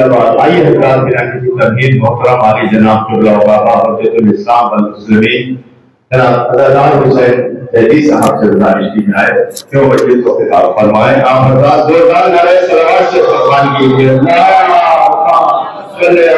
آئیے حضرات گرامی کی تمہید محترم علی جناب قبلہ بابا حجت الاسلام والمسلمین جناب عزیزان حسین تحدی صاحب سے گزارش میں آئے کہ وہ مجلس کو خطاب فرمائیں. آپ حضرات زوردار نعرہ صلوات سے فرمان کیجیے. اللہم صلی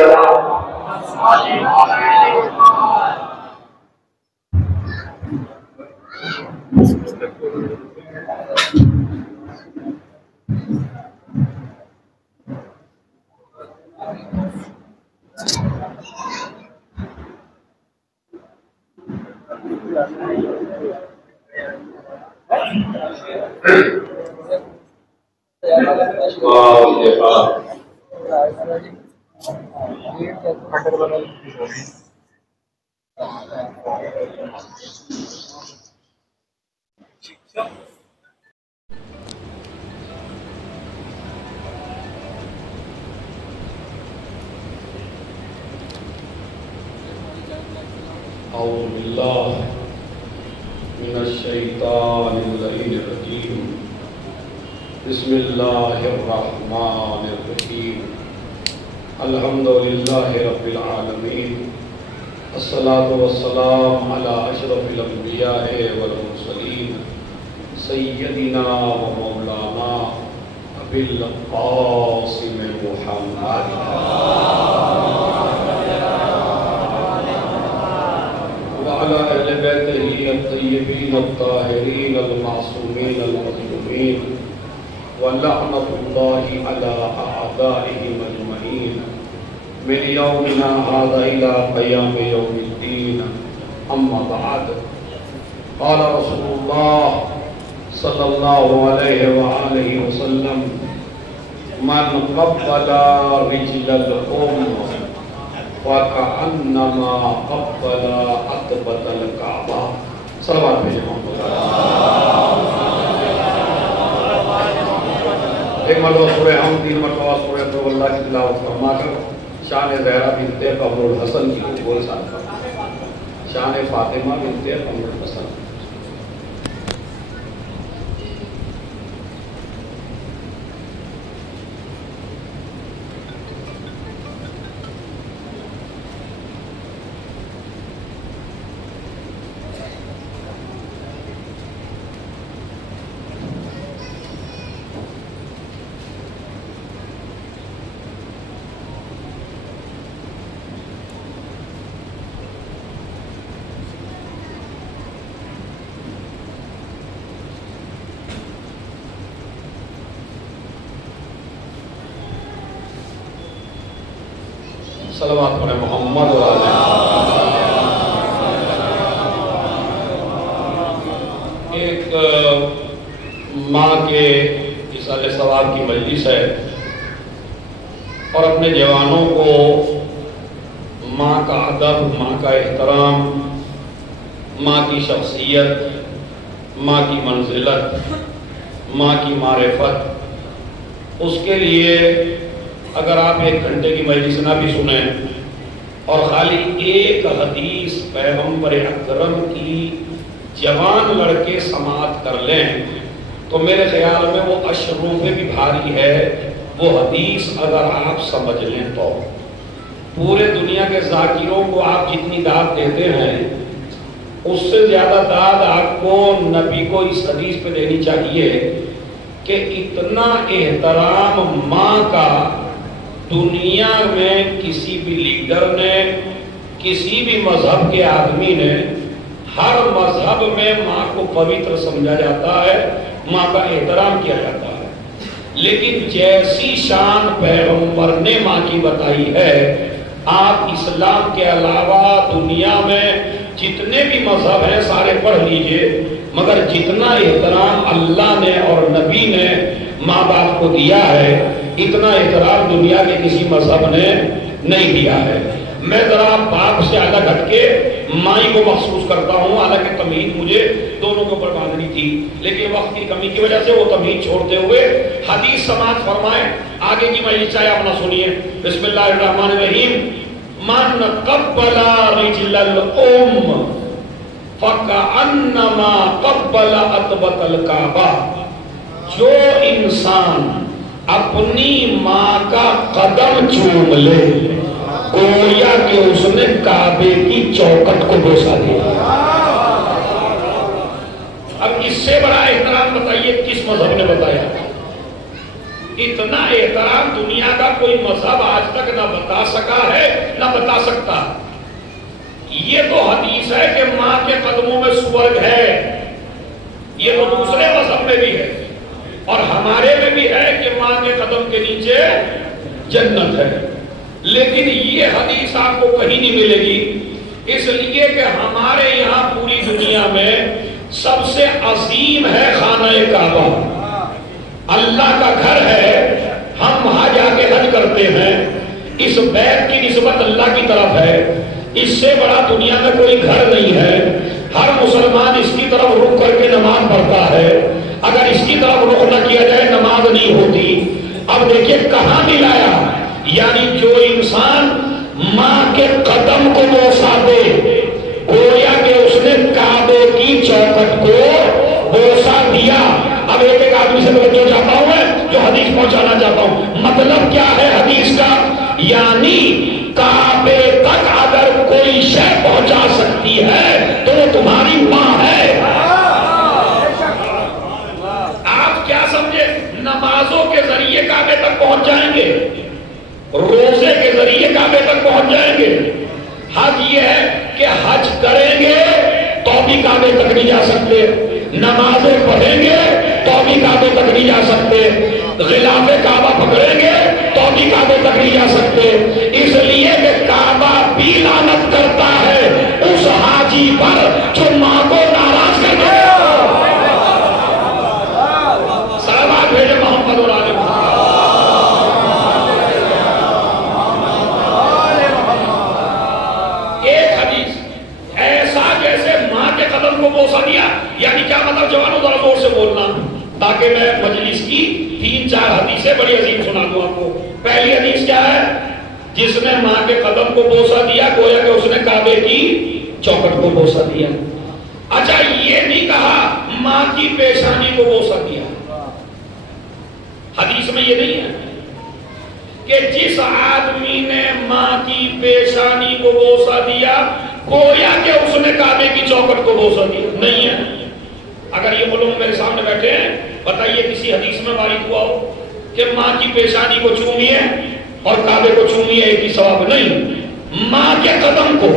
اعوذ باللہ من الشیطان اللعین الرجیم. بسم اللہ الرحمن الرحیم. الحمدللہ رب العالمین. الصلاة والسلام علی اشرف الانبیاء والمرسلین سیدنا و مولانا ابی القاسم محمد وعلى أهل بيته الطيبين الطاهرين المعصومين المظلومين ولعنة الله على أعدائهم أجمعين من يومنا هذا إلى قيام يوم الدين. أما بعد، قال رسول الله صلى الله عليه وآله وسلم: من قبل رجل الأم وَكَأَنَّمَا قَبَّلَ عَتْبَةَ الْكَعْبَةِ. صلوات بھیجیں محمد. ایک مرتبہ سورہ حمد، تین مرتبہ سورہ قل اللہ کی تلاوت فرما کر شان زہرا بنت قمر الحسن کی کو بول ساتھ شان فاطمہ بنت قمر الحسن. صلوات پڑھیں محمد و آلہ. ایک ماں کے اصالِ ثواب کی مجلس ہے اور اپنے جوانوں کو ماں کا ادب، ماں کا احترام، ماں کی شخصیت، ماں کی منزلت، ماں کی معرفت، اس کے لیے اگر آپ ایک گھنٹے کی مجلس نہ بھی سنیں اور خالی ایک حدیث پیغمبر اکرم کی جوان لڑکے سماعت کر لیں تو میرے خیال میں وہ اشروف بھی بھاری ہے. وہ حدیث اگر آپ سمجھ لیں تو پورے دنیا کے ذاکروں کو آپ جتنی داد دیتے ہیں اس سے زیادہ داد آپ کو نبی کو اس حدیث پہ دینی چاہیے کہ اتنا احترام ماں کا دنیا میں کسی بھی لیڈر نے، کسی بھی مذہب کے آدمی نے، ہر مذہب میں ماں کو پوتر سمجھا جاتا ہے، ماں کا احترام کیا جاتا ہے. لیکن جیسی شان پیغمبر نے ماں کی بتائی ہے، آپ اسلام کے علاوہ دنیا میں جتنے بھی مذہب ہیں سارے پڑھ لیجئے، مگر جتنا احترام اللہ نے اور نبی نے ماں باپ کو دیا ہے اتنا احترام دنیا کے کسی مذہب نے نہیں دیا ہے. میں ذرا باپ سے الگ ہٹ کے مائی کو محسوس کرتا ہوں، حالانکہ تمہید مجھے دونوں کے اوپر باندھنی تھی، لیکن وقت کی کمی کی وجہ سے وہ تمہید چھوڑتے ہوئے حدیث سماعت فرمائیں. آگے کی مجلس چاہے آپ نہ سنیے. بسم اللہ الرحمن الرحیم. من قبل رجل الام فَكَأَنَّمَا قَبَّلَ عَتْبَةَ الْكَعْبَةِ. جو انسان اپنی ماں کا قدم چوم لے گویا کہ اس نے کعبے کی چوکٹ کو بوسا دیا۔ اب اس سے بڑا احترام بتائیے کس مذہب نے بتایا؟ اتنا احترام دنیا کا کوئی مذہب آج تک نہ بتا سکا ہے نہ بتا سکتا۔ یہ تو حدیث ہے کہ ماں کے قدموں میں سورگ ہے، یہ تو دوسرے مذہب میں بھی ہے اور ہمارے میں بھی ہے کہ ماں کے قدم کے نیچے جنت ہے، لیکن یہ حدیث آپ کو کہیں نہیں ملے گی، اس لیے کہ ہمارے یہاں پوری دنیا میں سب سے عظیم ہے خانہ کعبہ، اللہ کا گھر ہے، ہم وہاں جا کے حج کرتے ہیں، اس بیت کی نسبت اللہ کی طرف ہے، اس سے بڑا دنیا میں کوئی گھر نہیں ہے، ہر مسلمان اس کی طرف رخ کر کے نماز پڑھتا ہے، اگر اس کی طرف رخ نہ کیا جائے نماز نہیں ہوتی۔ اب دیکھیں کہاں ملایا، یعنی جو انسان ماں کے قدم کو بوسا دے گویا کہ اس نے کعبے کی چوکٹ کو بوسا دیا۔ اب ایک آدمی سے توجہ چاہتا ہوں میں جو حدیث پہنچانا چاہتا ہوں، مطلب کیا ہے حدیث کا؟ یعنی کعبے تک اگر کوئی شے پہنچا سکتی ہے تو وہ تمہاری ماں ہے۔ آپ کیا سمجھے؟ نمازوں کے ذریعے کعبے تک پہنچ جائیں گے، روزے کے ذریعے کعبے تک پہنچ جائیں گے، حج یہ ہے کہ حج کریں گے تو بھی کعبے تک نہیں جا سکتے، نمازیں پڑھیں گے تو بھی کعبے تک نہیں جا سکتے، غلاف کعبہ پکڑیں گے تو بھی کعبے تک نہیں جا سکتے، اس لیے کہ کعبہ بھی لعنت کرتا ہے اس حاجی پر جو ماں کو ناراض کر دے۔ صلوات بھیجے محمد اور آل محمد۔ ایک حدیث ایسا جیسے ماں کے قدم کو بوسا دیا، یعنی کیا مطلب؟ جوانوں ذرا زور سے بولنا تاکہ میں مجلس کی 3-4 حدیثیں بڑی عظیم سنا دوں آپ کو۔ پہلی حدیث کیا ہے؟ جس نے ماں کے قدم کو بوسا دیا گویا کہ اس نے کعبے کی چوکٹ کو بوسا دیا۔ اچھا یہ نہیں کہا ماں کی پیشانی کو بوسا دیا، حدیث میں یہ نہیں ہے کہ جس آدمی نے ماں کی پیشانی کو بوسا دیا گویا کہ اس نے کعبے کی چوکٹ کو بوسا دیا، نہیں ہے۔ اگر یہ علوم میرے سامنے بیٹھے ہیں بتائیے کسی حدیث میں وارد ہوا ہو کہ ماں کی پیشانی کو چومیے اور کعبے کو چومیے ایک ہی ثواب؟ نہیں، ماں کے قدم کو۔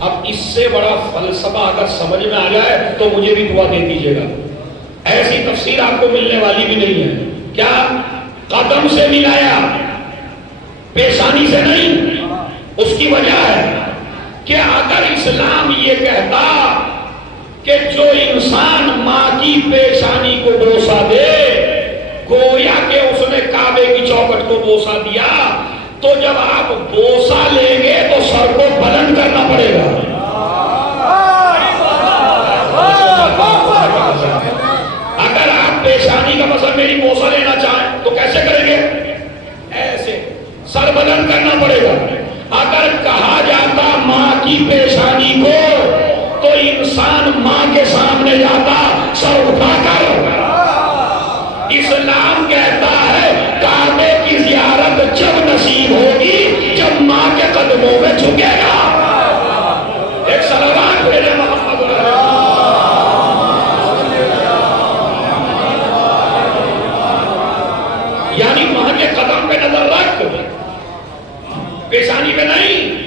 اب اس سے بڑا فلسفہ اگر سمجھ میں آ جائے تو مجھے بھی دعا دے دیجیے گا، ایسی تفسیر آپ کو ملنے والی بھی نہیں ہے۔ کیا قدم سے ملایا، پیشانی سے نہیں؟ اس کی وجہ ہے کہ اگر اسلام یہ کہتا کہ جو انسان ماں کی پیشانی کو بوسا دے گویا کہ اس نے کعبے کی چوکٹ کو بوسا دیا، تو جب آپ بوسا لیں گے تو سر کو بلند کرنا پڑے گا۔ اگر آپ پیشانی کا مطلب میری بوسا لینا چاہیں تو کیسے کریں گے؟ ایسے سر بلند کرنا پڑے گا۔ اگر کہا جاتا ماں کی پیشانی کو تو انسان ماں کے سامنے جاتا سر اٹھا کر۔ اسلام کہتا ہے کعبے کی زیارت جب نصیب ہوگی جب ماں کے قدموں میں جھکے گا۔ ایک صلوات بھیجے محمد علیہ۔ یعنی ماں کے قدم پہ نظر رکھ، پیشانی پہ نہیں۔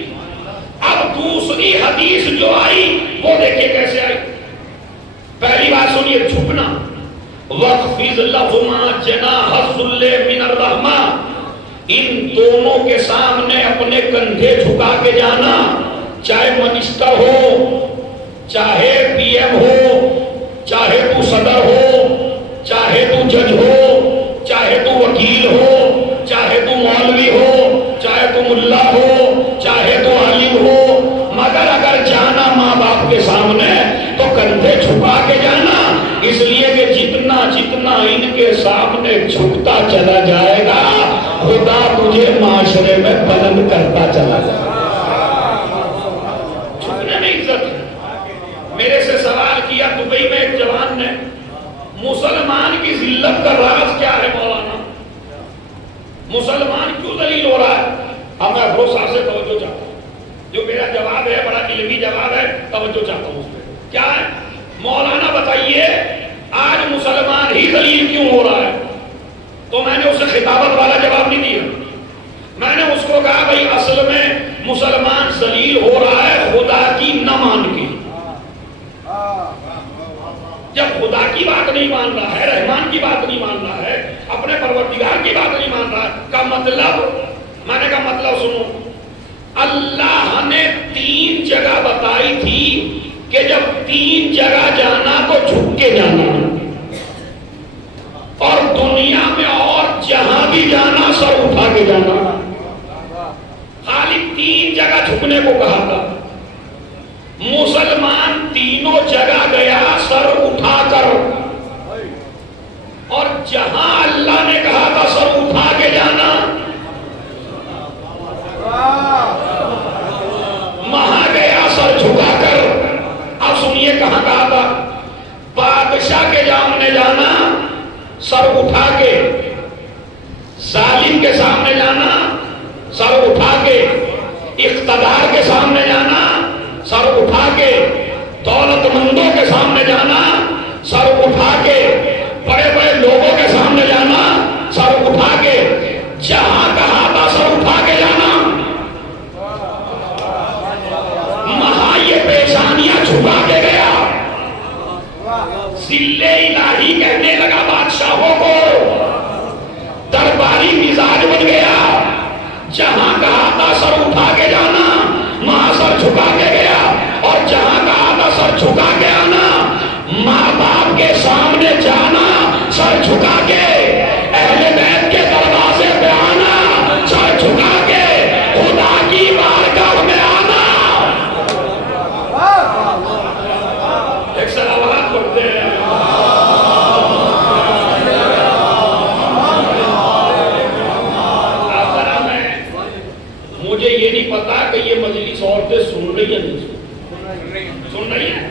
اب دوسری حدیث جو آئی وہ دیکھیں کیسے آئی۔ پہلی بات سنیے، جھکنا، وَخْفِضْ لَهُمَا جَنَاحَ الذُّلِّ مِنَ الرَّحْمَةِ، ان دونوں کے سامنے اپنے کندھے جھکا کے جانا، چاہے منسٹر ہو، چاہے پی ایم ہو، چاہے تو صدر ہو، چاہے تو جج ہو، چاہے تو وکیل ہو، چاہے تو مولوی ہو، چاہے تو ملا ہو، چاہے تو عالم ہو، مگر اگر جانا ماں باپ کے سامنے تو کندھے چھپا کے جانا، اس لیے کہ جتنا جتنا ان کے سامنے جھکتا چلا جائے گا خدا تجھے معاشرے میں بلند کرتا چلا جائے گا۔ جھکنے میں عزت ہے۔ میرے سے سوال کیا دبئی میں ایک جوان نے، مسلمان کی ذلت کا راز کیا ہے مولانا؟ کیوں ذلیل ہو رہا ہے؟ اب میں افروز صاحب سے توجہ چاہتا ہوں، جو میرا جواب ہے بڑا علمی جواب ہے، توجہ چاہتا ہوں اس پہ. کیا ہے؟ مولانا بتائیے آج مسلمان ہی ذلیل کیوں ہو رہا ہے؟ تو میں نے اسے خطابت والا جواب نہیں دیا. میں نے اس کو کہا بھائی اصل میں مسلمان ذلیل ہو رہا ہے خدا کی نہ مان کے. جب خدا کی بات نہیں مان رہا ہے، رحمان کی بات نہیں مان رہا ہے، اپنے پروردگار کی بات نہیں مان رہا ہے، کا مطلب، میں نے کہا مطلب سنو، اللہ نے 3 جگہ بتائی تھی کہ جب 3 جگہ جانا تو جھک کے جانا، اور دنیا میں اور جہاں بھی جانا سر اٹھا کے جانا. خالی 3 جگہ جھکنے کو کہا تھا. مسلمان تینوں جگہ گیا سر اٹھا کر، اور جہاں اللہ نے کہا تھا سر اٹھا کے جانا وہاں گیا سر جھکا کر. اب سنیے کہاں کہا تھا؟ بادشاہ کے سامنے جانا سر اٹھا کے، ظالم کے سامنے جانا سر اٹھا کے، اقتدار کے سامنے جانا سر اٹھا کے، دولت مندوں کے سامنے جانا سر اٹھا کے، بڑے بڑے لوگوں کے سامنے جانا سر اٹھا کے. جہاں کہا تھا سر اٹھا کے جانا وہاں یہ پیشانیاں چھپا کے گیا. ذل الہی کہنے لگا بادشاہوں کو، درباری مزاج بن گیا. جہاں کہا تھا سر اٹھا کے جانا وہاں سر جھکا کے گیا، اور جہاں کہا تھا سر جھکا کے آنا ماں باپ کے سامنے جانا سر جھکا کے، اہل بیت کے دروازے پہ آنا سر جھکا کے، خدا کی بارگاہ میں آنا. ایک سلامات پڑھتے ہیں. مجھے یہ نہیں پتا کہ یہ مجلس عورتیں سن رہی ہیں نہیں سن رہی ہیں،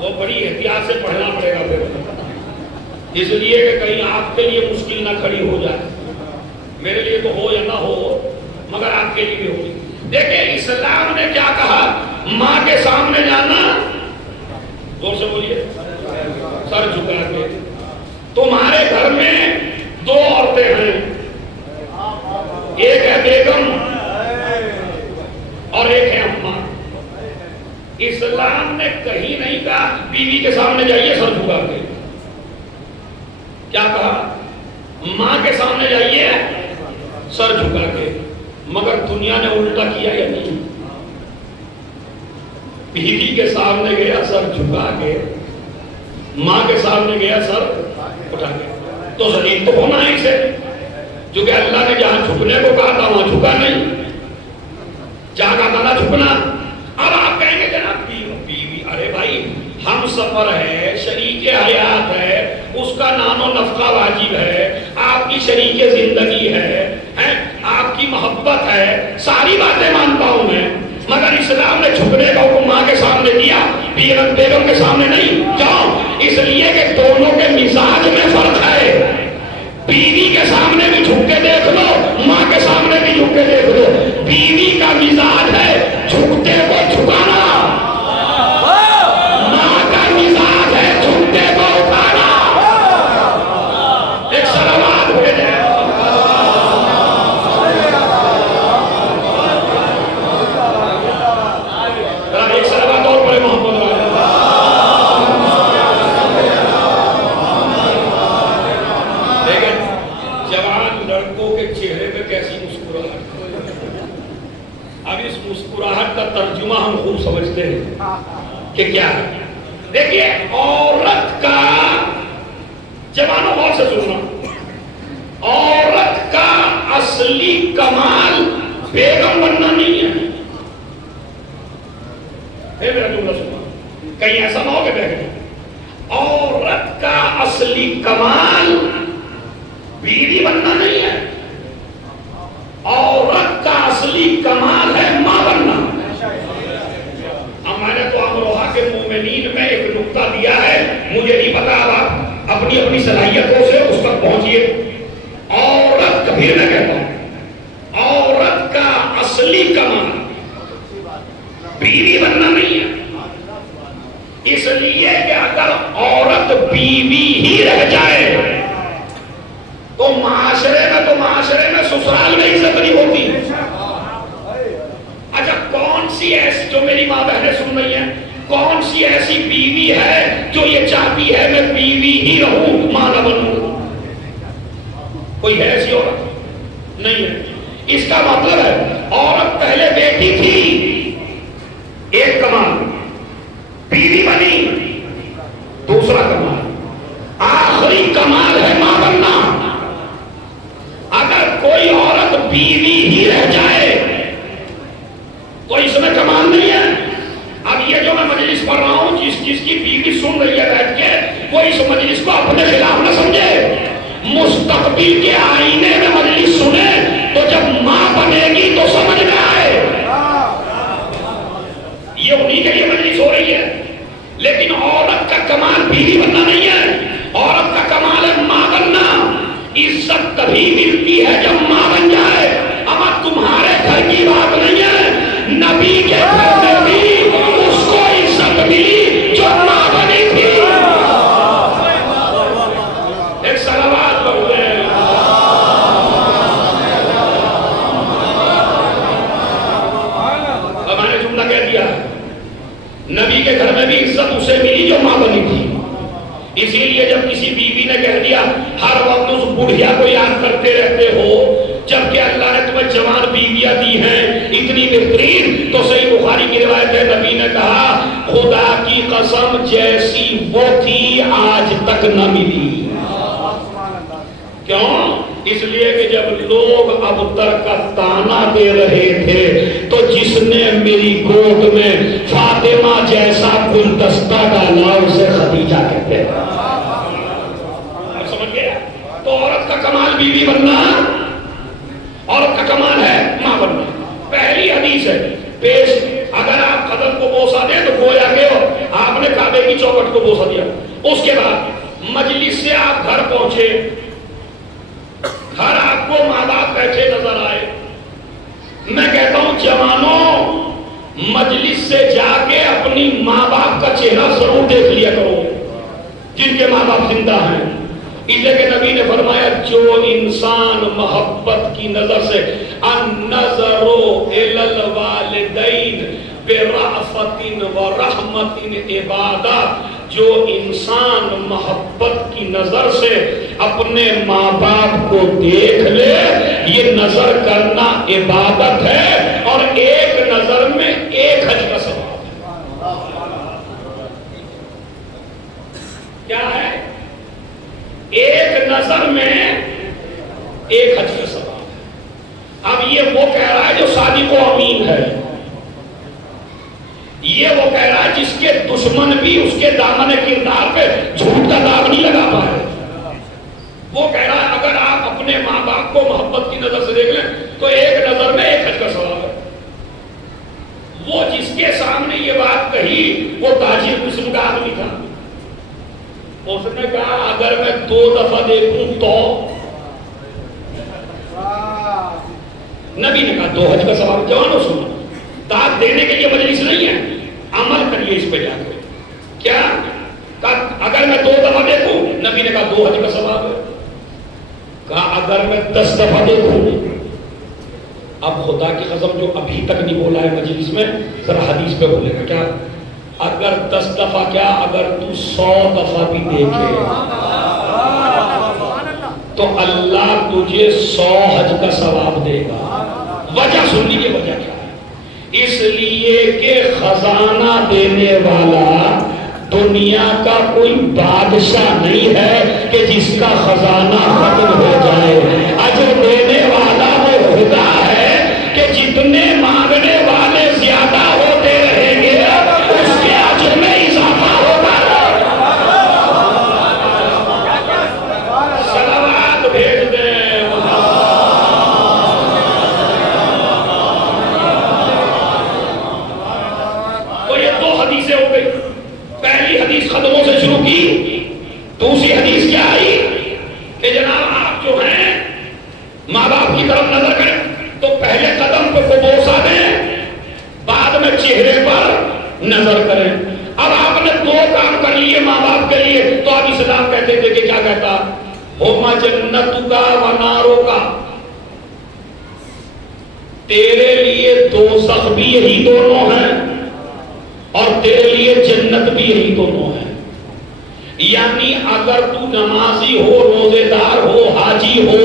تو بڑی احتیاط سے پڑھنا پڑے گا پھر، اس لیے کہ کہیں آپ کے لیے مشکل نہ کھڑی ہو جائے. میرے لیے تو ہو یا نہ ہو مگر آپ کے لیے بھی ہوگی. دیکھیں اسلام نے کیا کہا؟ ماں کے سامنے جانا، زور سے بولیے، سر جھکا کے. تمہارے گھر میں 2 عورتیں ہیں، ایک ہے بیگم اور ایک ہے اماں. اسلام نے کہیں نہیں کہا بیوی کے سامنے جائیے سر جھکا کے. کیا کہا؟ ماں کے سامنے جائیے سر جھکا کے. مگر دنیا نے الٹا کیا یا نہیں؟ بیوی کے سامنے گیا سر جھکا کے، ماں کے سامنے گیا سر اٹھا کے. تو ذلیل تو ہونا ہی سے، کیونکہ اللہ نے جہاں جھکنے کو کہا تھا وہاں جھکا نہیں، جہاں کہا تھا نہ جھکنا. اب آپ کہیں گے جناب بیوی، ارے بھائی ہم سفر ہے، شریک حیات ہے، اس کا نان و نفقہ واجب ہے، آپ کی شریک زندگی ہے، آپ کی محبت ہے، ساری باتیں مانتا ہوں میں. مگر اسلام نے جھکنے کا حکم ماں کے سامنے دیا، بیگم کے سامنے نہیں. کیوں؟ اس لیے کہ دونوں کے مزاج میں فرق ہے. بیوی کے سامنے بھی جھک کے دیکھ لو، ماں کے سامنے بھی جھک کے دیکھ لو. بیوی کا مزاج ہے جھکتے کو جھکانا، ماں کا مزاج ہے جھکتے کو اٹھانا. ایک سلامات بھیجے. ایک سلامات اور بڑے محمد مسکراہٹ کا ترجمہ ہم خوب سمجھتے ہیں کہ کیا ہے. دیکھیے عورت کا، جوانوں غور سے سننا، عورت کا اصلی کمال بیگم بننا نہیں ہے. میرا جملہ سننا، کہیں ایسا نہ ہو کہ بیگم. عورت کا اصلی کمال بیوی بننا نہیں ہے، عورت کا اصلی کمال ہے ماں بننا. اب میں نے تو امروہا کے مومنین میں ایک نقطہ دیا ہے، مجھے نہیں پتا اب آپ اپنی اپنی صلاحیتوں سے اس تک پہنچیے. عورت کبھی میں کہتا ہوں ایسی بیوی ہے جو یہ چاہتی ہے میں بیوی ہی رہوں، ماں نہ بنوں؟ کوئی ہے ایسی عورت؟ نہیں ہے۔ اس کا مطلب ہے عورت پہلے بیٹی تھی، ایک کمال، بیوی بنی، دوسرا کمال، آخری کمال ہے ماں بننا۔ اگر کوئی عورت بیوی ہی رہ جائے تو اس میں کمال نہیں ہے۔ اب یہ جو میں مجلس پڑھ رہا ہوں، جس کی بیوی سن رہی ہے بیٹھ کے، وہ اس مجلس کو اپنے خلاف نہ سمجھے۔ مستقبل کے آئینے میں مجلس سنے تو جب ماں بنے گی تو سمجھ میں آئے۔ یہ انہی کے لیے مجلس ہو رہی ہے۔ لیکن عورت کا کمال بیوی بننا نہیں ہے، عورت کا کمال ہے ماں بننا۔ عزت تبھی ملتی ہے جب ماں بن جائے۔ اب تمہارے گھر کی بات نہیں ہے، نبی کے گھر میں بھی اس کو عزت ملی جو ماں بنی تھی۔ ایک صلوات پڑھتے ہیں۔ اب میں نے جملہ کہہ دیا، نبی کے گھر میں بھی عزت اسے ملی جو ماں بنی تھی۔ اسی لیے جب کسی بیوی نے کہہ دیا ہر وقت اس بڑھیا کو یاد کرتے رہتے ہو، جبکہ اللہ نے تمہیں جوان بیویاں دی ہیں اتنی بہترین، تو صحیح بخاری کی روایت ہے، نبی نے کہا خدا کی قسم جیسی وہ تھی آج تک نہ ملی۔ کیوں؟ اس لیے کہ جب لوگ ابتر کا تانا دے رہے تھے تو جس نے میری گود میں فاطمہ جیسا گلدستہ ڈالا اسے خدیجہ کہتے ہیں۔ سمجھ گیا؟ تو عورت کا کمال بیوی بننا، عورت کا کمال ہے ماں بننا۔ پہلی حدیث ہے پیش، اگر آپ قدم کو بوسا دیں تو گویا کہ آپ نے کعبے کی چوکھٹ کو بوسا دیا۔ اس کے بعد مجلس سے آپ گھر پہنچے، گھر آپ کو ماں باپ بیٹھے نظر آئے، میں کہتا ہوں جوانوں مجلس سے جا کے اپنی ماں باپ کا چہرہ ضرور دیکھ لیا کرو جن کے ماں باپ زندہ ہیں۔ اس لیے کہ نبی نے فرمایا جو انسان محبت کی نظر سے النظر الی الوالدین برأفت و رحمت عبادہ، جو انسان محبت کی نظر سے اپنے ماں باپ کو دیکھ لے، یہ نظر کرنا عبادت ہے، اور ایک نظر میں ایک حج کا ثواب ہے۔ کیا ہے؟ ایک نظر میں ایک حج کا ثواب ہے۔ اب یہ وہ کہہ رہا ہے جو صادق و امین ہے، یہ وہ کہہ رہا ہے جس کے دشمن بھی اس کے دامن کردار پہ جھوٹ کا داغ نہیں لگا پائے۔ وہ کہہ رہا ہے اگر آپ اپنے ماں باپ کو محبت کی نظر سے دیکھ لیں تو ایک نظر میں ایک حج کا ثواب ہے۔ وہ جس کے سامنے یہ بات کہی وہ تاجر قسم کا آدمی تھا، اس نے کہا اگر میں 2 دفعہ دیکھوں تو؟ نبی نے کہا 2 حج کا ثواب۔ جوانوں سنو، داد دینے کے لیے مجلس نہیں ہے، عمل کریے اس پہ جا کے۔ کیا؟ اگر میں 2 دفعہ دیکھوں، نبی نے کہا 2 حج کا ثواب ہے۔ کہا اگر میں 10 دفعہ دیکھوں، اب خدا کی قسم جو ابھی تک نہیں بولا ہے مجلس میں ذرا حدیث پہ بولے گا، کیا؟ اگر 10 دفعہ کیا، اگر تو 100 دفعہ بھی دیکھے تو اللہ تجھے 100 حج کا ثواب دے گا۔ وجہ سن لیجیے، وجہ کیا ہے؟ اس لیے کہ خزانہ دینے والا دنیا کا کوئی بادشاہ نہیں ہے کہ جس کا خزانہ ختم ہو جائے۔ اجر دینے والا وہ خدا ہے کہ جتنے مانگنے والے زیادہ ہوتے رہیں گے اس کے اجر میں اضافہ ہوگا۔ صلوات بھیج دیں۔ ہو گئی، پہلی حدیث قدموں سے شروع کی، دوسری حدیث کیا آئی کہ جناب آپ جو ہیں ماں باپ کی طرف نظر کریں تو پہلے قدم پہ بوسا دیں، بعد میں چہرے پر نظر کریں۔ اب آپ نے 2 کام کر لیے ماں باپ کے لیے، تو اب اسلام کہتے تھے کہ کیا کہتا؟ ہوما جنتو کا و نارو کا، تیرے لیے دوزخ بھی یہی دونوں ہیں اور تیرے لیے جنت جنت بھی یہی دونوں ہے. یعنی اگر تو نمازی ہو، روزے دار ہو، حاجی ہو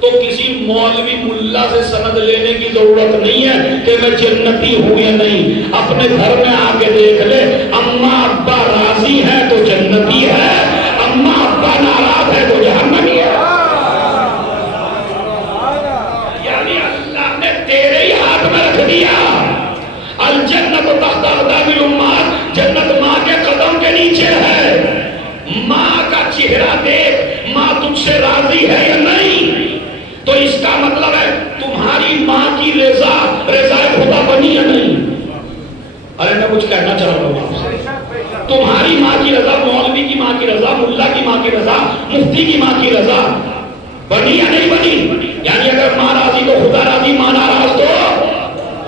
تو کسی مولوی ملا سے سند لینے کی ضرورت نہیں ہے کہ میں جنتی ہوں یا نہیں. اپنے گھر میں آ کے دیکھ لے، اماں ابا راضی ہیں تو جنتی ہے، اماں ابا ناراض ہے تو جہنمی ہے. یعنی اللہ نے تیرے ہی ہاتھ میں رکھ دیا. الجنت تحت اقدام الامہات، جنت ماں کے قدم کے نیچے ہے. ماں کا چہرہ دیکھ، ماں تجھ سے راضی ہے یا نہیں. تو اس کا مطلب ہے تمہاری ماں کی رضا رضا خدا بنی یا نہیں. ارے میں کچھ کہنا چاہ رہا ہوں آپ سے. تمہاری ماں کی رضا، مولوی کی ماں کی رضا، ملا کی ماں کی رضا، مفتی کی ماں کی رضا بنی یا نہیں بنی. یعنی اگر ماں راضی تو خدا راضی، ماں ناراض تو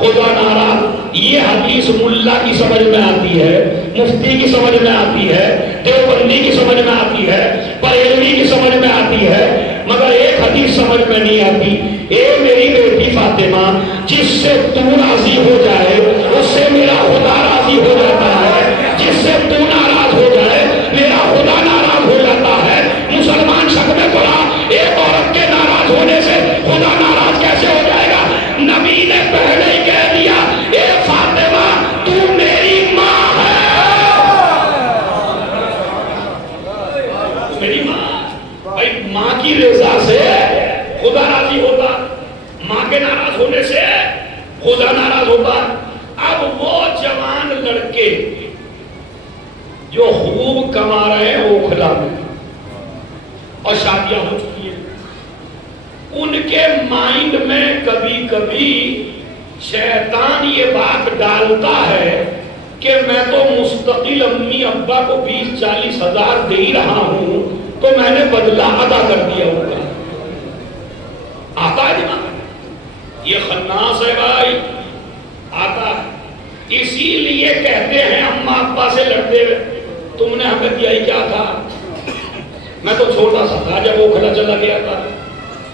خدا ناراض. یہ حدیث ملا کی سمجھ میں آتی ہے، مفتی کی سمجھ میں آتی ہے، دیوبندی کی سمجھ میں آتی ہے، بریلوی کی سمجھ میں آتی ہے، مگر ایک حدیث سمجھ میں نہیں آتی. اے میری بیٹی فاطمہ، جس سے تو راضی ہو جائے اس سے میرا خدا راضی ہو جاتا ہے، جس سے تو ناراض ہو جائے میرا خدا ناراض ہو جاتا ہے. مسلمان شک میں پڑا، ایک عورت کے ناراض ہونے سے خدا ناراض کیسے ہو جائے گا؟ نبی نے پہلے ہی کہہ دیا، اے فاطمہ تو میری ماں ہے. میری ماں. بھائی ماں کی رضا سے خدا راضی ہوتا، ماں کے ناراض ہونے سے خدا ناراض ہوتا. اب وہ جوان لڑکے جو خوب کما رہے ہیں اوکھلا میں اور شادیاں ہو چکی ہیں، ان کے مائنڈ میں کبھی کبھی شیطان یہ بات ڈالتا ہے کہ میں تو مستقل امی ابا کو 20-40 ہزار دے ہی رہا ہوں تو میں نے بدلہ ادا کر دیا ہوگا. آتا ہے دماغ، یہ خناس ہے بھائی، آتا ہے. اسی لیے کہتے ہیں اماں ابا سے لڑتے ہوئے، تم نے ہمیں دیا ہی کیا تھا؟ میں تو چھوٹا سا تھا جب وہ کھلا چلا گیا تھا،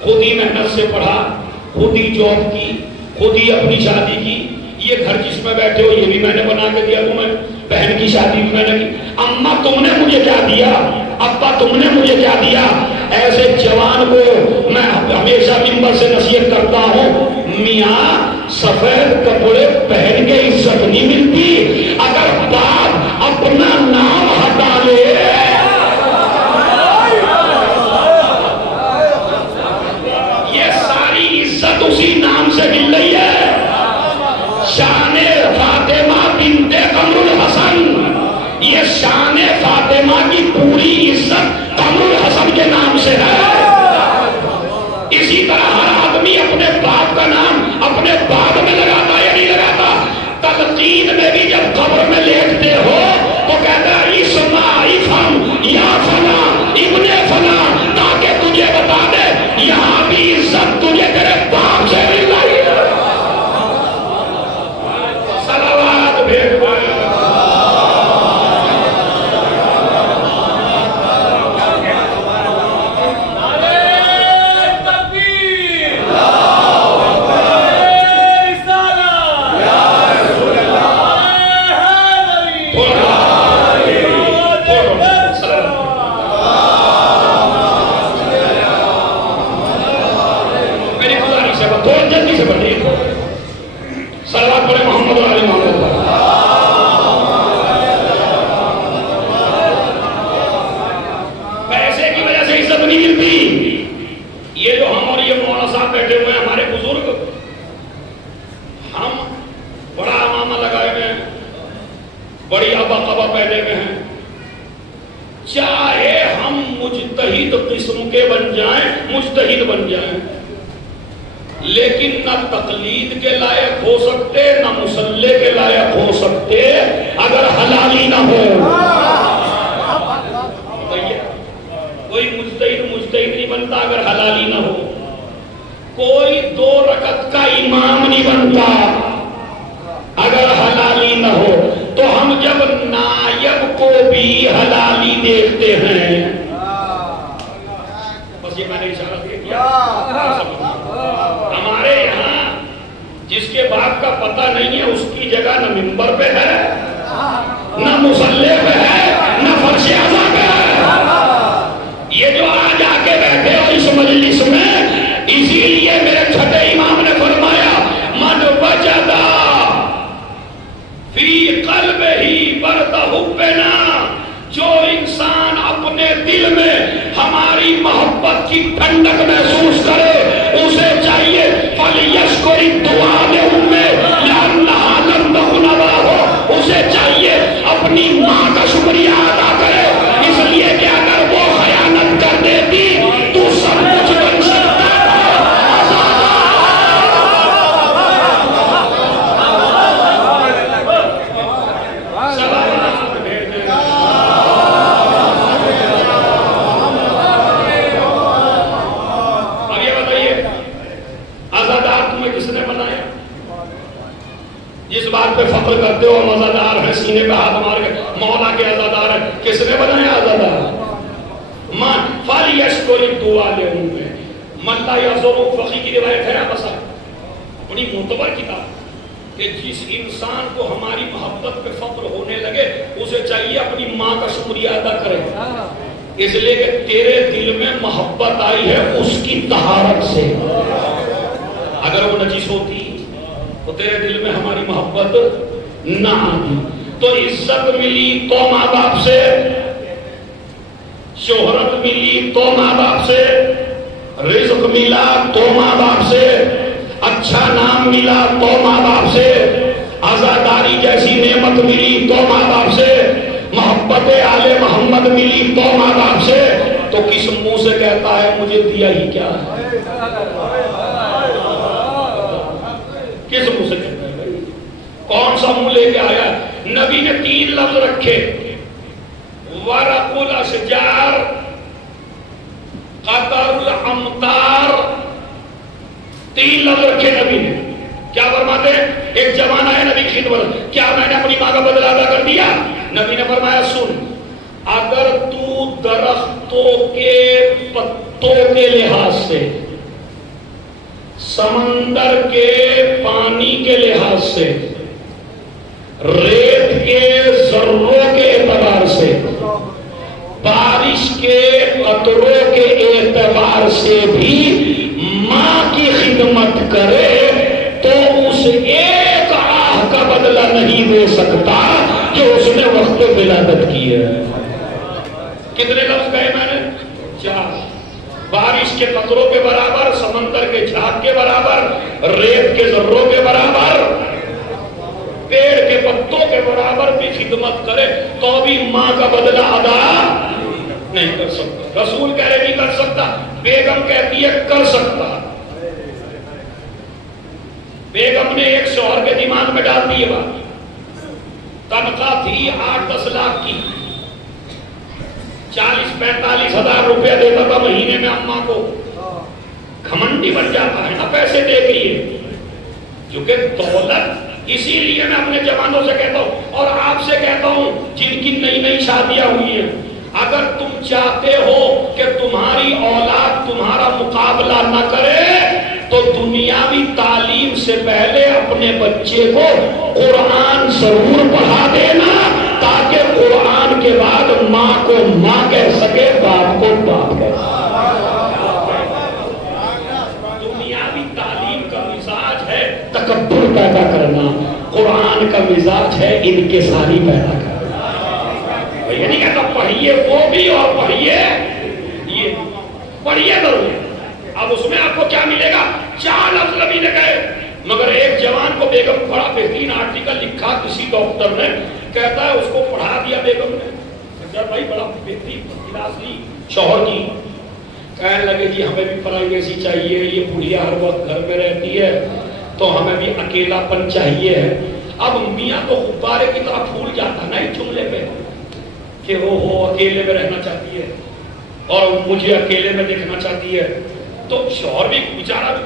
خود ہی محنت سے پڑھا، خود ہی جاب کی، خود ہی اپنی شادی کی. یہ گھر جس میں بیٹھے ہو یہ بھی میں نے بنا کے دیا تمہیں، بہن کی شادی بھی میں نے کی. اماں تم نے مجھے کیا دیا؟ ابا تم نے مجھے کیا دیا؟ ایسے جوان کو میں ہمیشہ منبر سے نصیحت کرتا ہوں، میاں سفید کپڑے پہن کے عزت نہیں ملتی. اگر باپ اپنا نام ہٹا لے، یہ ساری عزت اسی نام سے مل رہی ہے. شان فاطمہ بنت قمر الحسن، یہ شان فاطمہ کی پوری عزت قمر الحسن کے نام سے ہے. اسی طرح ہر آدمی اپنے باپ کا نام اپنے بعد میں لگاتا یا نہیں لگاتا. تلقین میں بھی جب قبر میں لیٹتے ہو تو کہتا ہے اسماعیل یا فنا ابن فنا، تاکہ تجھے بتا دے یہاں بھی عزت تجھے تیرے باپ سے مل رہی ہے. صلوات بھیج مجتہد بن جائیں، لیکن نہ تقلید کے لائق ہو سکتے نہ مسلح کے لائق ہو سکتے اگر حلالی نہ ہو. کوئی مجتہد نہیں بنتا اگر حلالی نہ ہو. کوئی 2 رکعت کا امام نہیں بنتا اگر حلالی نہ ہو. تو ہم جب نائب کو بھی حلالی دیکھتے ہیں، یہ میں نے اشارہ کیا، ہمارے یہاں جس کے باپ کا پتہ نہیں ہے اس کی جگہ نہ منبر پہ ہے نہ مسلح پہ ہے، نہ فرش اعضا پہ ہے۔ یہ جو آج آ کے بیٹھے ہو اس مجلس میں، اسی لیے میرے چھٹے امام نے فرمایا من وجدہ فی قلب ہی برد حبنا، جو انسان اپنے دل میں ہماری محبت کی ٹھنڈک محسوس کرے، اسے چاہیے فَلْيَشْكُرِ الدُّعَاءَ لِأُمِّهِ لَأَنَّهَا لَمْ تَكُنْ أَبَاهُ، اسے چاہیے اپنی ماں کا شکریہ ادا کرے، اس لیے کہ اگر وہ خیانت کر دیتی تو سب کچھ بن سکتا پہ فخر کرتے ہو، مزادار ہے، سینے پہ ہاتھ مار کے مولا کے عزادار ہے، کس نے بنایا عزادار؟ من فَلْيَشْكُرِ الدُّعَاءَ لِأُمِّهِ من لَا يَزُرُ، فقی کی روایت ہے بس بڑی معتبر کتاب، کہ جس انسان کو ہماری محبت پہ فخر ہونے لگے اسے چاہیے اپنی ماں کا شکریہ ادا کرے، اس لیے کہ تیرے دل میں محبت آئی ہے اس کی طہارت سے، اگر وہ نجس ہوتی تو تیرے دل میں ہماری محبت نہ آتی۔ تو عزت ملی تو ماں باپ سے، شہرت ملی تو ماں باپ سے، رزق ملا تو ماں باپ سے، اچھا نام ملا تو ماں باپ سے، عزاداری جیسی نعمت ملی تو ماں باپ سے، محبت آل محمد ملی تو ماں باپ سے، تو کس منہ سے کہتا ہے مجھے دیا ہی کیا ہے؟ کس منہ سے کہتا ہے بھائی؟ کون سا منہ لے کے آیا؟ نبی نے 3 لفظ رکھے، ورق الاشجار، قطر الامطار، 3 لفظ رکھے نبی نے۔ کیا فرماتے ہیں؟ ایک جوان آئے نبی کی خدمت، کیا میں نے اپنی ماں کا بدلہ ادا کر دیا؟ نبی نے فرمایا سن، اگر تو درختوں کے پتوں کے لحاظ سے، سمندر کے پانی کے لحاظ سے، ریت کے ذروں کے اعتبار سے، بارش کے قطروں کے اعتبار سے بھی ماں کی خدمت کرے تو اس ایک آہ کا بدلہ نہیں دے سکتا جو اس نے وقت ولادت کی ہے۔ کتنے لفظ کہے میں نے؟ 4۔ بارش کے قطروں کے برابر، سمندر کے جھاگ کے برابر، ریت کے ذروں کے برابر، پیڑ کے پتوں کے برابر بھی خدمت کرے تو بھی ماں کا بدلہ ادا نہیں کر سکتا۔ رسول کہہ رہے نہیں کر سکتا، بیگم کہتی ہے کر سکتا۔ بیگم نے ایک شوہر کے دماغ میں ڈال دی بات، تنخواہ تھی 8-10 لاکھ کی، 40-45 ہزار روپیہ دیتا تھا مہینے میں اماں کو، گھمنڈی بن جاتا ہے نا پیسے دے کے لیے، کیونکہ دولت۔ اسی لیے میں اپنے جوانوں سے کہتا ہوں اور آپ سے کہتا ہوں جن کی نئی شادیاں ہوئی ہیں، اگر تم چاہتے ہو کہ تمہاری اولاد تمہارا مقابلہ نہ کرے تو دنیاوی تعلیم سے پہلے اپنے بچے کو قرآن ضرور پڑھا دینا تاکہ قرآن کے بعد ماں کو ماں کہہ سکے، باپ کو باپ کہہ سکے۔ دنیاوی تعلیم کا مزاج ہے تکبر پیدا کرنا، قرآن کا مزاج ہے انکساری پیدا کرنا۔ یہ نہیں کہتا پڑھیے وہ بھی اور پڑھیے یہ، پڑھیے ضرور۔ اب اس میں آپ کو کیا ملے گا؟ 4 لفظ نبی نے کہے، مگر ایک جوان کو بیگم بڑا بہترین آرٹیکل لکھا کسی ڈاکٹر نے، کہتا ہے اس کو پڑھا دیا بیگم نے، بھائی بڑا بہترین کلاس لی شوہر کی، کہنے لگے جی ہمیں بھی پرائیویسی چاہیے، یہ بڑھیا ہر وقت گھر میں رہتی ہے تو ہمیں بھی اکیلا پن چاہیے ہے۔ اب میاں تو غبارے کی طرح پھول جاتا نا اس جملے پہ کہ وہ اکیلے میں رہنا چاہتی ہے اور مجھے اکیلے میں دیکھنا چاہتی ہے، تو شوہر بھی بیچارہ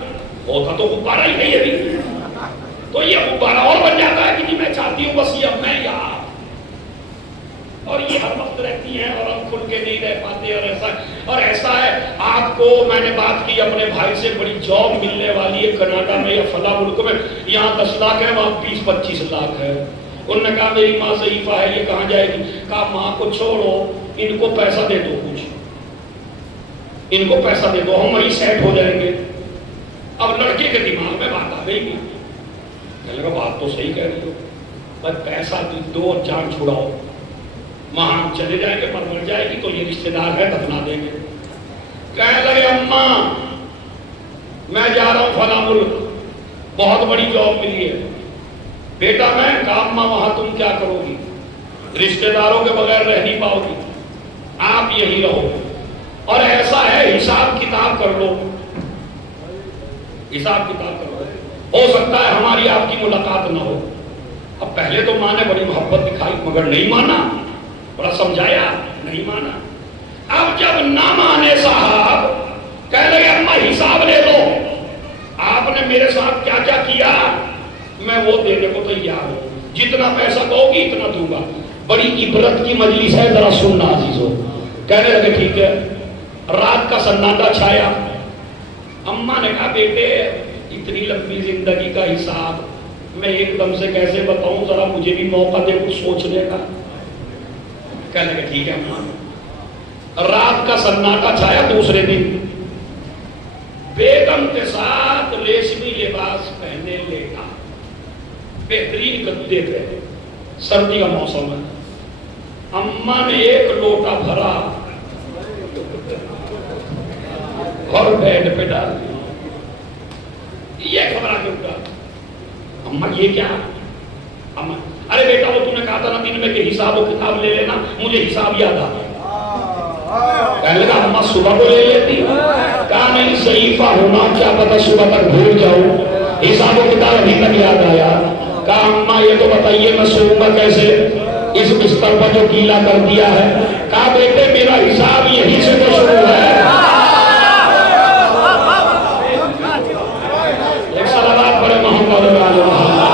ہوتا تو غبارہ ہی نہیں ہے بھی، تو یہ غبارہ اور بن جاتا ہے کہ جی میں چاہتی ہوں بس یہ میں یہاں، اور یہ ہر وقت رہتی ہیں اور ہم کھل کے نہیں رہ پاتے، اور ایسا ہے آپ کو میں نے بات کی اپنے بھائی سے، بڑی جاب ملنے والی ہے کینیڈا میں یا فلاں ملک میں، یہاں 10 لاکھ ہے وہاں 20-25 لاکھ ہے، انہوں نے کہا میری ماں ضعیفہ ہے، یہ کہاں جائے گی؟ کہا ماں کو چھوڑو، ان کو پیسہ دے دو، کچھ ان کو پیسہ دے دو، ہم وہیں سیٹ ہو جائیں گے۔ اب لڑکے کے دماغ میں بات آ گئی بھی، کہنے لگا بات تو صحیح کہہ رہی ہو، بس پیسہ دو اور جان چھڑاؤ، وہاں ہم چلے جائیں گے، پر مر جائے گی تو یہ رشتہ دار ہے دفنا دیں گے۔ کہنے لگے اماں میں جا رہا ہوں فلاں ملک، بہت بڑی جاب ملی ہے۔ بیٹا میں کہا اماں وہاں تم کیا کرو گی؟ رشتہ داروں کے بغیر رہ نہیں پاؤ گی، آپ یہی رہو، اور ایسا ہے حساب کتاب کر لو، حساب کتاب کر لو، ہو سکتا ہے ہماری آپ کی ملاقات نہ ہو۔ اب پہلے تو ماں نے بڑی محبت دکھائی مگر نہیں مانا، بڑا سمجھایا نہیں مانا۔ اب جب نہ مانے صاحب، کہہ لگے اماں حساب لے لو، آپ نے میرے ساتھ کیا کیا کیا، میں وہ دینے کو تیار ہوں، جتنا پیسہ کہو گی اتنا دوں گا۔ بڑی عبرت کی مجلس ہے، ذرا سننا عزیزو۔ کہنے لگے ٹھیک ہے۔ رات کا سناٹا چھایا، اماں نے کہا بیٹے اتنی لمبی زندگی کا حساب میں ایک دم سے کیسے بتاؤں، ذرا مجھے بھی موقع دے کچھ سوچنے کا۔ کہنے لگے ٹھیک ہے اماں۔ رات کا سناٹا چھایا، دوسرے دن بیگم کے ساتھ ریشمی لباس پہنے لیٹا، بہترین گدے پہ، سردی کا موسم ہے۔ اماں نے ایک لوٹا بھرا اور بیڈ پہ ڈال دیا۔ یہ گھبرا کے اٹھا، اماں یہ کیا؟ اماں ارے بیٹا وہ تم نے کہا تھا نا دن میں کہ حساب و کتاب لے لینا، مجھے حساب یاد آ گیا۔ کہنے لگا اماں صبح کو لے لیتی، کہا نہیں ضعیفہ ہونا کیا پتا صبح تک بھول جاؤں، حساب و کتاب ابھی تک یاد آیا۔ کہا اماں یہ تو بتائیے میں سوؤں گا کیسے اس بستر پر جو گیلا کر دیا ہے؟ کہا بیٹے میرا حساب یہیں سے تو شروع ہے۔ ایک صلوات پڑھے محمد علی محمد۔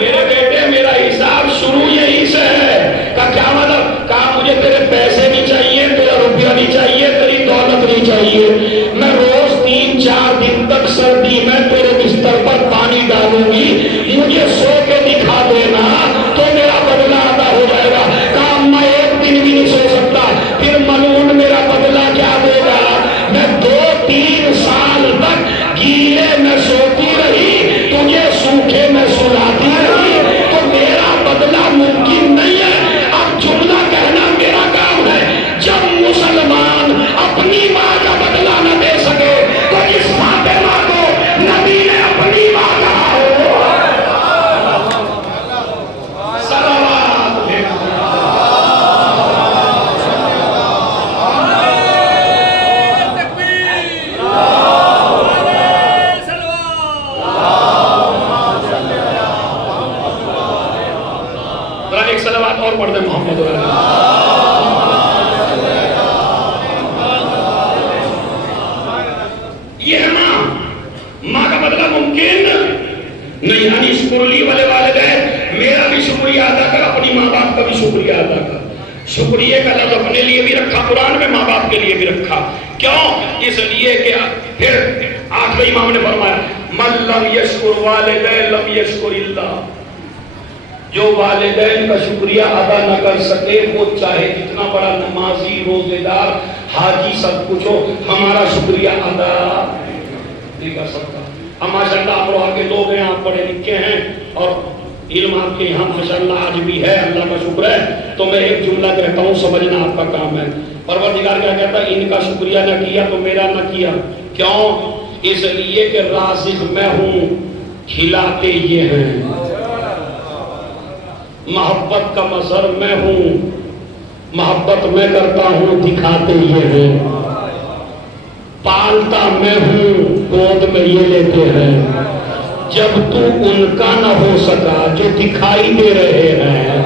میرے بیٹے میرا حساب شروع یہیں سے ہے۔ کہا کیا مطلب؟ کہا مجھے تیرے پیسے بھی چاہیے، تیرا روپیہ بھی چاہیے، تیری دولت بھی چاہیے۔ میں روز 3-4 دن تک سردی میں تیرے بستر پر پانی ڈالوں گی، مجھے سو کے دکھا دینا تو میرا بدلہ ادا ہو جائے گا۔ کہا میں ایک دن بھی نہیں سو سکتا، پھر ملعون میرا بدلہ کیا دے گا؟ میں 2-3 سال تک گیلے میں سوتی رہی، تجھے سوکھے میں سلاتی رہی، تو میرا بدلہ ممکن نہیں ہے۔ اب جملہ کہنا میرا کام ہے۔ جب مسلمان اپنی ماں کا بدلہ نہ دے سکے تو اس فاطمہ کو نبی نے اپنی ماں کہا ہو۔ صلوات ایک صلوات اور پڑھ دیں محمد یہ ہے ماں کا بدلہ ممکن نہیں۔ یعنی شکر لی والے والدین، میرا بھی شکریہ ادا کر، اپنی ماں باپ کا بھی شکریہ ادا کر۔ شکریہ کا لفظ اپنے لیے بھی رکھا قرآن میں، ماں باپ کے لیے بھی رکھا۔ کیوں؟ اس لیے کہ پھر آخری امام نے فرمایا من لم یشکر والدین لم یشکر اللہ، جو والدین کا شکریہ ادا نہ کر سکے وہ چاہے جتنا بڑا نمازی، روزے دار، حاجی سب کچھ ہو، ہمارا شکریہ ادا نہیں کر سکتا۔ ہم ماشاءاللہ امروہا کے لوگ ہیں، آپ پڑھے لکھے ہیں اور علم آپ کے یہاں ماشاءاللہ آج بھی ہے، اللہ کا شکر ہے۔ تو میں ایک جملہ کہتا ہوں، سمجھنا آپ کا کام ہے۔ پروردگار کیا کہتا ہے؟ ان کا شکریہ نہ کیا تو میرا نہ کیا۔ کیوں؟ اس لیے کہ رازق میں ہوں، کھلاتے یہ ہیں۔ محبت کا مظہر میں ہوں، محبت میں کرتا ہوں، دکھاتے یہ ہیں۔ پالتا میں ہوں، گود میں یہ لیتے ہیں۔ جب تو ان کا نہ ہو سکا جو دکھائی دے رہے ہیں،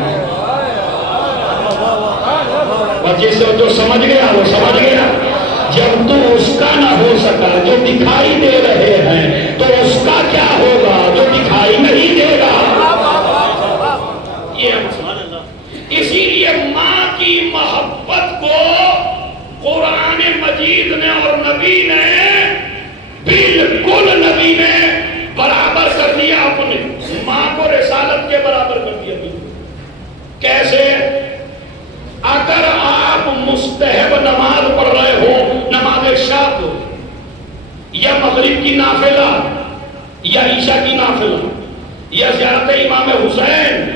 جس جو سمجھ گیا وہ سمجھ گیا۔ جب تو اس کا نہ ہو سکا جو دکھائی دے رہے ہیں، تو اس کا کیا ہوگا جو دکھائی نہیں دے گا؟ اسی لیے ماں کی محبت کو قرآن مجید نے اور نبی نے بالکل طالب کی نافلہ یا عشاء کی نافلہ یا زیارت امام حسین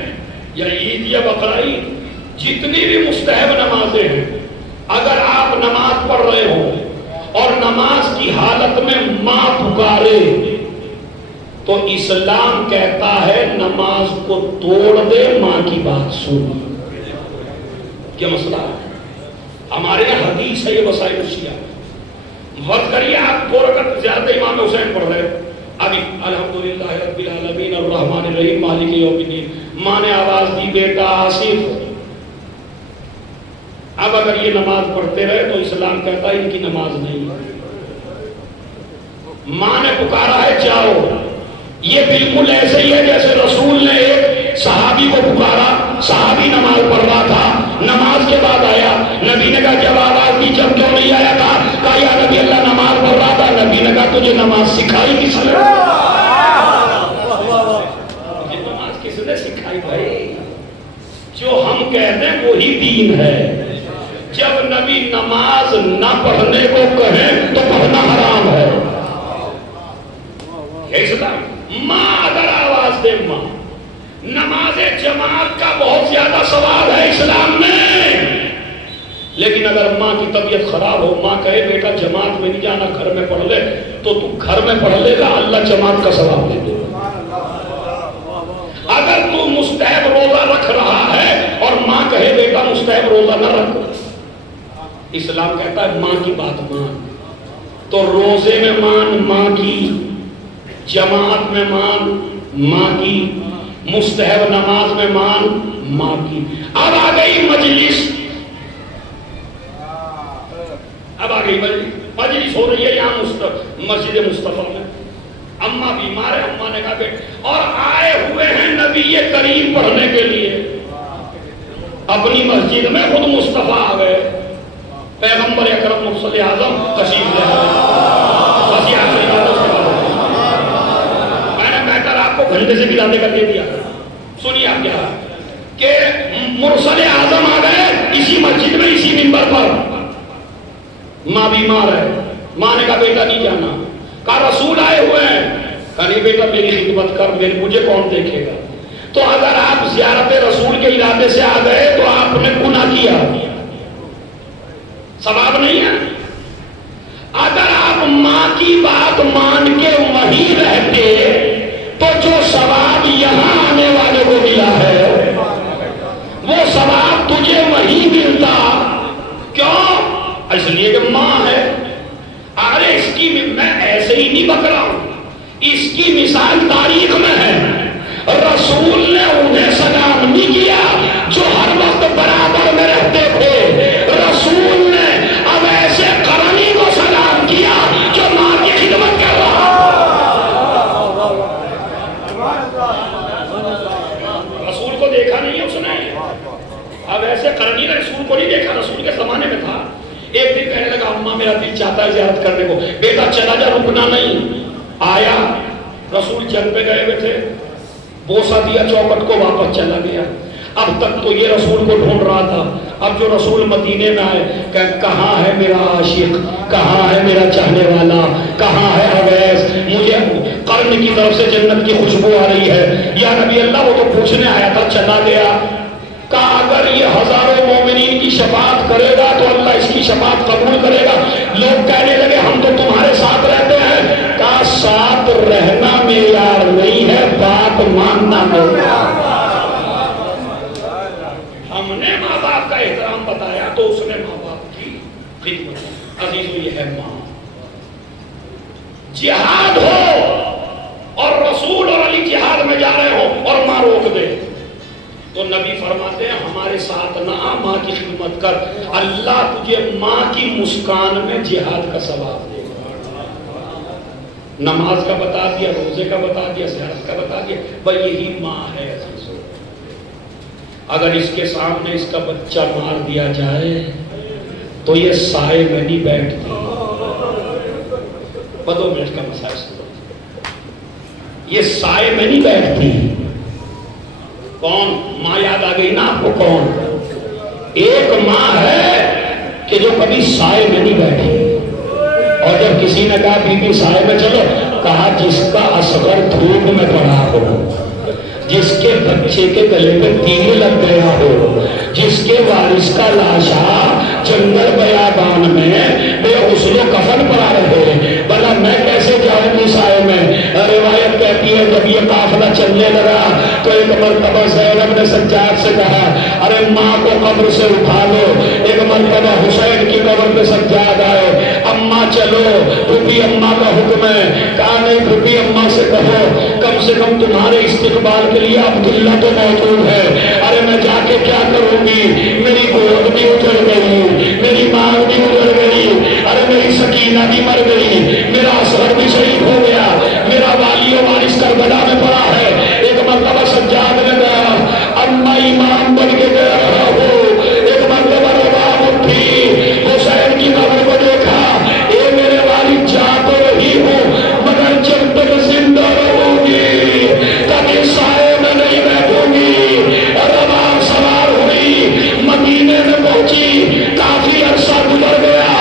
یا عید یا بقرعید، جتنی بھی مستحب نمازیں ہیں، اگر آپ نماز پڑھ رہے ہو اور نماز کی حالت میں ماں پکارے تو اسلام کہتا ہے نماز کو توڑ دے، ماں کی بات سن۔ کیا مسئلہ ہے؟ ہمارے یہاں حدیث ہے، یہ وسائل الشیعہ وقت کریے آپ 2 رکعت زیادہ امام حسین پڑھ رہے ابھی الحمدللہ رب العالمین الرحمن الرحیم مالک یوم الدین، ماں نے آواز دی بیٹا آصف۔ اب اگر یہ نماز پڑھتے رہے تو اسلام کہتا ہے ان کی نماز نہیں۔ ماں نے پکارا ہے جاؤ، یہ بالکل ایسے ہی ہے جیسے رسول نے ایک صحابی کو پکارا، صحابی نماز پڑھ رہا تھا، نماز کے بعد آیا، نبی نے کہا جب آواز دی جب کیوں نہیں آیا تھا؟ کہا یا نبی اللہ نماز پڑھ رہا تھا۔ نبی نے کہا تجھے نماز سکھائی کس نے؟ تجھے نماز کس نے سکھائی بھائی؟ جو ہم کہتے ہیں وہی دین ہے۔ جب نبی نماز نہ پڑھنے کو کہیں تو پڑھنا حرام ہے۔ اسلام ماں اگر آواز دے ماں، نماز جماعت کا بہت زیادہ ثواب ہے اسلام میں، لیکن اگر ماں کی طبیعت خراب ہو، ماں کہے بیٹا جماعت میں نہیں جانا گھر میں پڑھ لے، تو تو گھر میں پڑھ لے گا، اللہ جماعت کا ثواب دے دے گا۔ اگر تو مستحب روزہ رکھ رہا ہے اور ماں کہے بیٹا مستحب روزہ نہ رکھ، اسلام کہتا ہے ماں کی بات مان، تو روزے میں مان ماں کی، جماعت میں مان ماں کی، مستحب نماز میں مان ماں کی۔ اب آ گئی مجلس، اب آ گئی مجلس ہو رہی ہے یہاں مسجد مصطفیٰ میں، اماں بیمار ہے، اماں نے کہا بیٹا، اور آئے ہوئے ہیں نبی کریم پڑھنے کے لیے، اپنی مسجد میں خود مصطفیٰ آ گئے، پیغمبر اکرم مرسل اعظم تشریف لے گھنٹے سے بھی زیادہ کر کے دیا۔ سنیے آپ کیا کہ مرسل اعظم آ گئے اسی مسجد میں اسی منبر پر، ماں بیمار ہے، ماں نے کہا بیٹا نہیں جانا، کہا رسول آئے ہوئے ہیں، کہا نہیں بیٹا میری خدمت کر، مجھے کون دیکھے گا۔ تو اگر آپ زیارت رسول کے ارادے سے آ گئے تو آپ نے گناہ کیا، ثواب نہیں ہے۔ اگر آپ ماں کی بات مان کے وہیں رہتے تو جو ثواب یہاں آنے والے کو ملا ہے وہ ثواب تجھے وہیں ملتا۔ کیوں؟ اس لیے کہ ماں ہے۔ ارے اس کی میں ایسے ہی نہیں بک رہا ہوں، اس کی مثال تاریخ میں ہے۔ رسول نے انہیں سلام نہیں کیا جو ہر وقت برابر میں رہتے تھے، رسول نے اب ایسے قرنی کو سلام کیا جو ماں کی خدمت کر رہا۔ رسول کو دیکھا نہیں ہے اس نے، اب ایسے قرنی نے رسول کو نہیں دیکھا، رسول کے زمانے میں تھا۔ ایک دن کہنے لگا اماں میرا دل چاہتا ہے زیارت کرنے کو، بیٹا چلا جا رکنا نہیں۔ آیا، رسول جنگ پہ گئے ہوئے تھے، بوسہ دیا چوکٹ کو، واپس چلا گیا۔ اب تک تو یہ رسول کو ڈھونڈ رہا تھا، اب جو رسول مدینے میں آئے کہ کہاں ہے میرا عاشق، کہاں ہے میرا چاہنے والا، کہاں ہے اویس، مجھے قرن کی طرف سے جنت کی خوشبو آ رہی ہے۔ یا نبی اللہ وہ تو پوچھنے آیا تھا، چلا گیا۔ کہا اگر یہ ہزاروں مومنین کی شفاعت کرے گا تو اللہ اس کی شفاعت قبول کرے گا۔ لوگ کہنے لگے ہم تو تمہارے ساتھ رہتے ہیں۔ کہا ساتھ رہنا معیار نہیں ہے، بات ماننا معیار۔ ہم نے ماں باپ کا احترام بتایا تو اس نے ماں باپ کی خدمت۔ عزیزو یہ ہے ماں۔ جہاد ہو اور رسول اور علی جہاد میں جا رہے ہو اور ماں روک دے تو نبی فرماتے ہیں ہمارے ساتھ نہ آ، ماں کی خدمت کر، اللہ تجھے ماں کی مسکان میں جہاد کا ثواب دے گا۔ نماز کا بتا دیا، روزے کا بتا دیا، زیارت کا بتا دیا، بھائی یہی ماں ہے عزیزو۔ اگر اس کے سامنے اس کا بچہ مار دیا جائے تو یہ سائے میں نہیں بیٹھتی۔ 2 منٹ کا مسائل سنو، یہ سائے میں نہیں بیٹھتی۔ کون؟ ماں یاد آ گئی نا آپ کو؟ کون؟ ایک ماں ہے کہ جو کبھی سائے میں نہیں بیٹھی، اور جب کسی نے کہا بی بی سائے میں چلو، کہا جس کا اصغر دھوپ میں پڑا ہو، جس کے بچے کے گلے پہ تیر لگ گیا ہو، جس کے وارث کا لاشا جنگل بیابان میں بے غسل و کفن پڑا رہے، بھلا میں کیسے جاؤں گی سائے میں؟ روایت کہتی ہے جب یہ قافلہ چلنے لگا تو ایک مرتبہ زینب نے سجاد سے کہا ارے ماں کو قبر سے اٹھا لو۔ ایک مرتبہ حسین کی قبر پہ سجاد آئے، اماں چلو، پھوپھی اماں کا حکم ہے۔ کہا نہیں، پھوپھی اماں سے کہو کم سے کم تمہارے استقبال کے لیے عبداللہ تو موجود ہے۔ ارے میں جا کے کیا کروں گی؟ میری گود بھی اجڑ گئی، میری ماں بھی اجڑ گئی، ارے میری سکینہ بھی مر گئی، میرا اصغر بھی شہید ہو گیا، میرا والی و وارث کربلا میں پڑا ہے۔ ایک مرتبہ سجاد نے کہا اماں امام بن کے گیا رہا ہو۔ ایک مرتبہ رباب اٹھی، حسین کی قبر کو دیکھا، اے میرے والد جا تو رہی ہوں مگر جب تک زندہ رہوں گی کبھی سائے میں نہیں بیٹھوں گی۔ رباب سوار ہوئی، مدینے میں پہنچی، کافی عرصہ گزر گیا،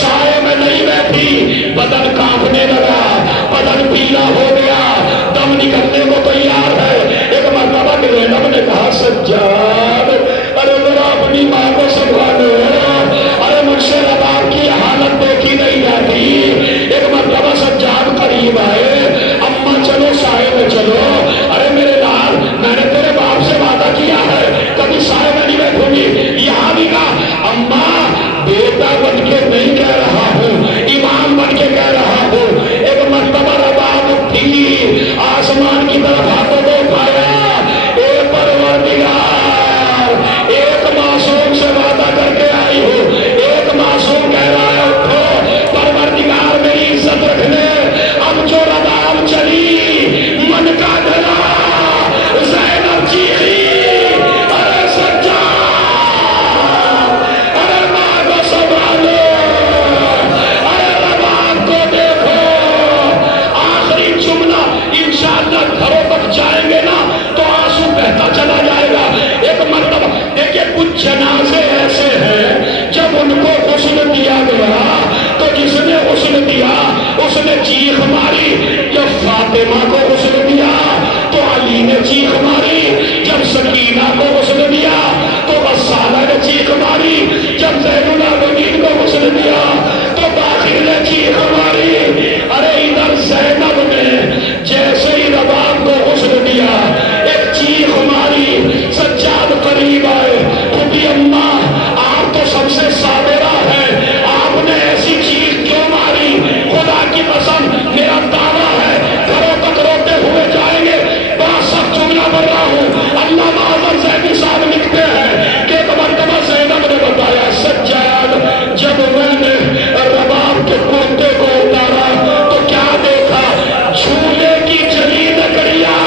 سائے میں نہیں بیٹھی، بدن کانپنے لگا، بدن پیلا ہو گیا، دم نکلنے کو تیار ہے۔ ایک مرتبہ کہ زینب نے کہا سجاد ارے ذرا اپنی ماں کو سنبھالو، ارے مجھ سے رباب کی حالت دیکھی نہیں جاتی۔ ایک مرتبہ سجاد قریب آئے، اماں چلو سائے میں چلو، ارے میرے لال میں نے تیرے باپ سے وعدہ کیا ہے کبھی سائے میں نہیں بیٹھوں گی۔ یہاں بھی کہا اماں بیٹا بن کے نہیں کہہ رہا ہوں، امام بن کے کہہ رہا ہوں۔ ایک مرتبہ رباب اٹھی، آسمان کی طرف ہاتھوں کو اٹھایا، اے پروردگار ایک معصوم سے وعدہ کر کے آئی ہوں، ایک معصوم کہہ رہا ہے اٹھو پروردگار میری عزت رکھنے۔ اب جو رباب چلی من کا ڈلا، زینب چیخی ارے سجاد ارے ماں کو سنبھالو، ارے رباب کو دیکھو۔ آخری جملہ انشاءاللہ گھروں تک جائیں گے نا تو آنسو بہتا چلا جائے گا۔ ایک مرتبہ دیکھیں کچھ جنازے ایسے ہیں جب ان کو غسل دیا گیا تو جس نے غسل دیا اس نے چیخ ماری، جب فاطمہ کو غسل دیا تو علی نے چیخ ماری، جب سکینہ کو غسل دیا تو غسالہ نے چیخ ماری، جب زین العابدین کو غسل دیا تو باقر نے چیخ ماری۔ ارے ادھر زینب نے جیسے ہی رباب کو غسل دیا ایک چیخ ماری، سجاد قریب آئے، پھوپھی اماں آپ تو سب سے صابرہ ہے، آپ نے ایسی چیخ کیوں ماری؟ خدا کی قسم میرا دعویٰ ہے گھروں تک روتے ہوئے جائیں گے۔ بڑا سخت جملہ بڑھ رہا ہوں، علامہ احمد زیدی صاحب لکھتے ہیں کہ ایک مرتبہ زینب نے بتایا سجاد جب میں نے رباب کے کرتے کو اتارا تو کیا دیکھا؟ جھولے کی جلی لکڑیاں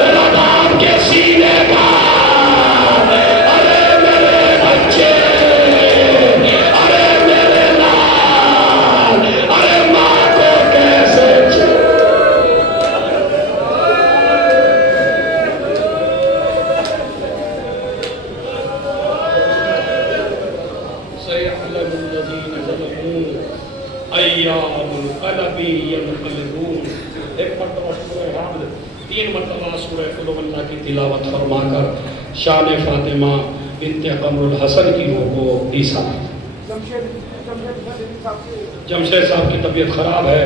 رباب کے سینے کا، ارے میرے بچے، ارے میرے لال، ارے ماں کو کیسے سيعلم الذين ظلموا أيام القلب ينقلبون۔ ایک مرتبہ سورہ حامد، 3 مرتبہ سورہ قل اللہ کی تلاوت فرما کر شان فاطمہ بنت قمر الحسن کی روح کو دیسا۔ جمشید صاحب کی طبیعت خراب ہے،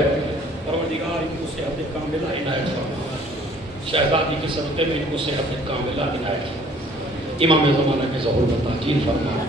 پروردگار ان کو صحت کاملہ عنایت فرما، شہزادی کے صدقے میں ان کو صحت کاملہ عنایت فرما، امام زمانہ کے ظہور و تاکین فرما۔